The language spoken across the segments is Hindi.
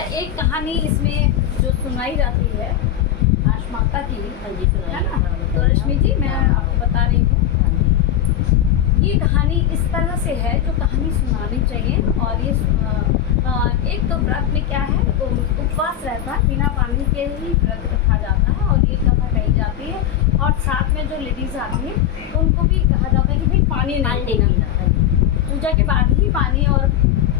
अच्छा, एक कहानी इसमें जो सुनाई जाती है आशमाता की, है ना? तो रश्मि जी, मैं आपको बता रही हूँ, ये कहानी इस तरह से है जो कहानी सुनानी चाहिए। और ये एक तो व्रत में क्या है, तो उपवास रहता है, बिना पानी के ही व्रत रखा जाता है और ये कथा कही जाती है। और साथ में जो लेडीज आती है तो उनको भी कहा जाता है कि भाई पानी नहीं पीना, पूजा के बाद ही पानी और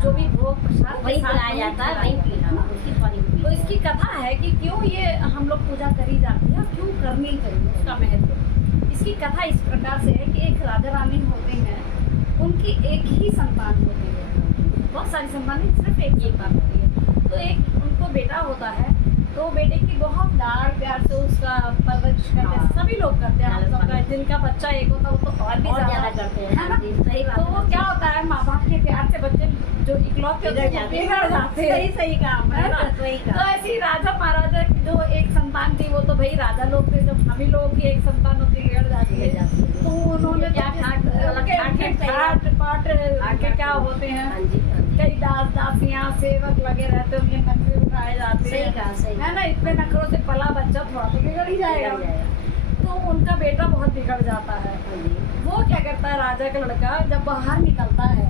जो भी भोग प्रसाद वही पिलाया जाता है, वही पीना, उसकी पानी पीना। तो इसकी कथा है कि क्यों ये हम लोग पूजा करी जाती है और क्यों करनी चाहिए, उसका महत्व। इसकी कथा इस प्रकार से है कि एक राजा रानी होते हैं, उनकी एक ही संतान होती है, बहुत सारी संतान नहीं, सिर्फ एक संतान होती है। तो एक उनको बेटा होता है, तो बेटे की बहुत लाड प्यार से उसका परवरिश करते हैं, सभी लोग करते हैं। हम सबका जिनका बच्चा एक होता है वो तो और भी ज्यादा करते हैं, है ना? सही बात तो वो क्या होता है, माँ बाप के प्यार से बच्चे जो इकलौते होते हैं बिगड़ जाते हैं। सही काम है ना? तो ऐसी राजा महाराजा की जो एक संतान थी, वो तो भाई राजा लोग थे, जब हम ही लोग की एक संतान होती बिगड़ जाती है, तो उन्होंने क्या ठाट पाट क्या होते हैं, कई दास दासियां सेवक लगे रहते हैं, उनके नखरे उठाए जाते हैं, है ना? इतने नखरों से पला बच्चा थोड़ा तो बिगड़ ही जाएगा। तो उनका बेटा बहुत बिगड़ जाता है। वो क्या करता है, राजा का लड़का जब बाहर निकलता है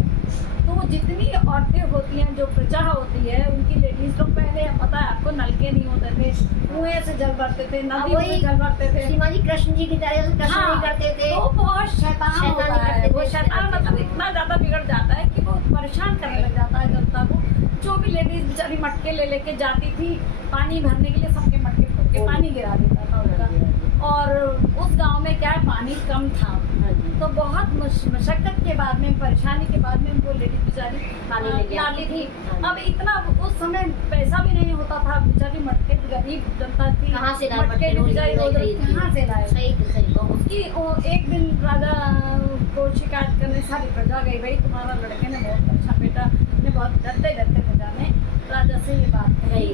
तो वो जितनी औरतें होती हैं, जो प्रजा होती है, उनकी लेडीज लोग, पहले पता है आपको नलके नहीं होते थे, कुएं से जल भरते थे, नदी से जल भरते थे, शिवाजी कृष्ण जी की तरह से कृष्ण नहीं करते थे। तो बहुत शैतान होता है वो, शैतान मतलब इतना ज्यादा बिगड़ जाता है कि वो परेशान करने लग जाता है जनता को। जो भी लेडीज बेचारी मटके ले लेके जाती थी पानी भरने के लिए, सबके मटके फोड़ के पानी गिरा देता था उनका। और उस गांव में क्या है, पानी कम था, तो बहुत मशक्कत के बाद में, परेशानी के बाद में उनको लेडीज बेचारी पानी लाती थी। अब इतना उस समय पैसा भी नहीं होता था, बेचारी मटके, गरीब जनता थी, कहाँ से लाए मटके बेचारी कहाँ से लाए? सही। तो उसकी एक दिन राजा को शिकायत करने सारी प्रजा गई, भाई तुम्हारा लड़के ने बहुत अच्छा, बेटा ने बहुत डरते डरते प्रजा ने राजा से ये बात कही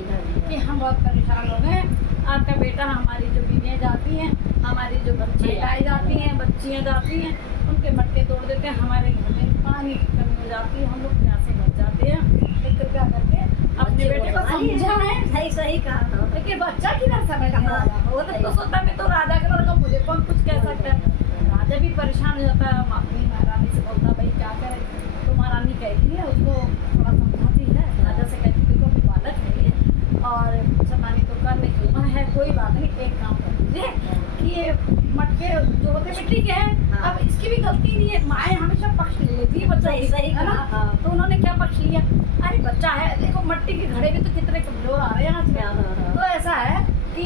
कि हम बहुत परेशान हो गए, आपका बेटा, हमारी जो बीवियाँ जाती हैं, हमारी जो बेटाएँ जाती हैं, बच्चियाँ जाती हैं, उनके मटके तोड़ देते हैं, हमारे घर में पानी की कमी हो जाती है, हम लोग प्यासे मर जाते हैं। एक कृपया करके अपने बेटे को समझाएं। सही कहा। लेकिन बच्चा किधर समझने वाला, वो तो सोचता मैं तो राजा का लड़का, मुझे कौन कुछ कह सकता है। राजा भी परेशान हो जाता है, अपनी महारानी से बोलता भाई क्या करे। तो महारानी कहती है उसको, थोड़ा समझाती है, राजा से कहती है देखो अभी बालक है ये, और शैतानी तो करने की उम्र है, कोई बात नहीं, एक काम कर दीजिए कि ये मटके जो होते मिट्टी के हैं, अब इसकी भी गलती नहीं है, माए हमेशा पक्ष ले लेती है बच्चा, सही है ना? तो उन्होंने क्या पक्ष लिया, अरे बच्चा है, देखो मट्टी के घड़े भी तो कितने कमजोर आ रहे हैं आजकल। तो ऐसा है कि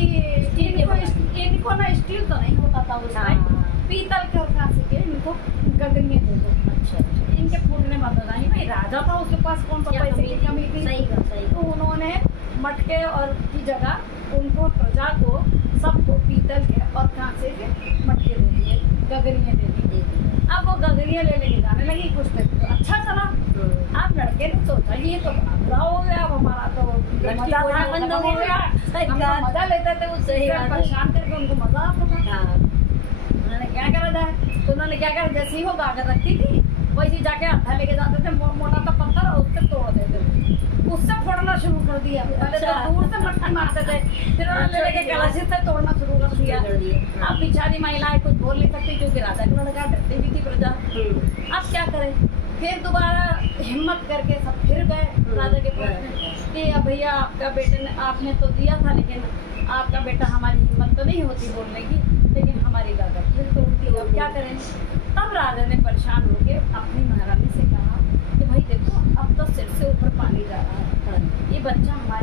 इनको ना स्टील तो नहीं होता था उस टाइम, पीतल के और कांसे के इनको गगनियाँ दे दो। अच्छा, इनके फूटने मत बताइए, भाई राजा था, उसके पास कौन सा पैसे की कमी थी। सही। तो उन्होंने मटके और की जगह उनको, प्रजा को, सबको पीतल के और कांसे के मटके दे दिए, गगरियाँ दे दी। अब वो गगरियाँ ले लेके जाने लगी, कुछ तो अच्छा चला। आप लड़के ने सोचा ये तो बुरा हो गया, अब हमारा तो मजा बंद हो गया, हम मजा लेते थे उससे, परेशान करके उनको मजा आता था। उन्होंने क्या करा जाए, तो उन्होंने क्या करा, जैसे ही वो गागर रखती थी वैसे जाके आधा लेके जाते थे, मोटा सा पत्थर, और उससे तोड़ देते थे, उससे फोड़ना शुरू कर दिया। पहले तो दूर से मट्टी मारते थे, फिर उन्होंने लेके कलशी से तोड़ना शुरू कर दिया। अब बेचारी महिलाएं कुछ बोल नहीं सकती क्योंकि राजा का लड़का, डरती भी थी प्रजा। अब क्या करें, फिर दोबारा हिम्मत करके सब फिर गए राजा के पास में कि अब भैया आपका बेटे ने, आपने तो दिया था, लेकिन आपका बेटा, हमारी हिम्मत तो नहीं होती बोलने की, लेकिन हमारी गागर फिर तोड़ दी, अब क्या करें। तब राजा ने परेशान होकर अपनी महारानी से कहा कि भाई देखो, अब तो सिर से ऊपर पानी जा रहा है, ये बच्चा हमारे